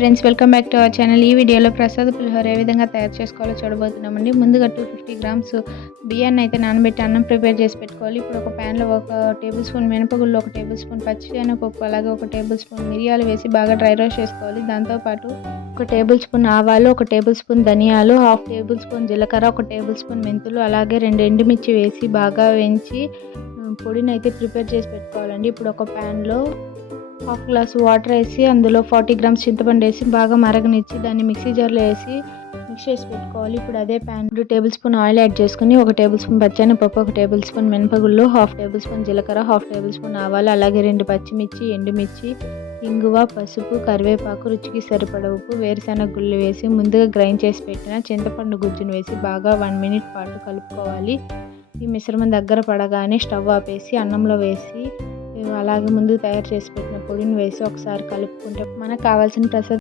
Friends, welcome back to our channel. ఈ వీడియోలో ప్రసాద పులిహోర ఏ విధంగా తయారు చేసుకోవాలో చూడబోతున్నామండి. ముందుగా 250 గ్రామ్స్ బియ్యాన్ని అయితే నానబెట్టి అన్నం ప్రిపేర్ చేసి పెట్టుకోవాలి. ఇప్పుడు ఒక ప్యాన్లో 1 టేబుల్ స్పూన్ మినపగుళ్ళు, 1 టేబుల్ స్పూన్ పచ్చిశనగపప్పు, అలాగే 1 టేబుల్ స్పూన్ మిరియాలు వేసి బాగా డ్రై రోస్ట్ చేసుకోవాలి. దాంతోపాటు 1 టేబుల్ స్పూన్ ఆవాలు, 1 టేబుల్ స్పూన్ ధనియాలు, 1/2 టేబుల్ స్పూన్ జీలకర్ర, 1 టేబుల్ స్పూన్ మెంతులు, అలాగే 2 ఎండుమిర్చి వేసి బాగా వేయించి పొడిని అయితే ప్రిపేర్ చేసి పెట్టుకోవాలండి. ఇప్పుడు ఒక ప్యాన్లో 1/2 గ్లాసు వాటర్ వేసి అందులో 40 గ్రామ్స్ చింతపండు వేసి బాగా మరగనిచ్చి దాన్ని మిక్సీ జార్లో వేసి మిక్స్ చేసి పెట్టుకోవాలి. ఇప్పుడు అదే pan 2 table spoon oil add చేసుకుని 1 టేబుల్ స్పూన్ పచ్చెనపప్పు, 1 టేబుల్ స్పూన్ మినపగుళ్ళు, 1/2 టేబుల్ స్పూన్ జీలకర్ర, 1/2 టేబుల్ స్పూన్ ఆవాలు, అలాగే 2 పచ్చిమిర్చి, ఎండుమిర్చి, ఇంగువ, పసుపు, కరివేపాకు, రుచికి సరిపడ ఉప్పు, వేరుశెనగ గుళ్ళు వేసి ముందుగా గ్రైండ్ చేసి పెట్టిన చింతపండు గుజ్జును వేసి బాగా 1 మినిట్ పాటు కలుపుకోవాలి. ఈ మిశ్రమం దగ్గర పడగానే స్టవ్ ఆపేసి అన్నంలో వేసి అలాగే ముందు తయారు చేసి పెట్టిన పొడిని వేసి ఒకసారి కలుపుకుంటే మనకు కావాల్సిన ప్రసాదం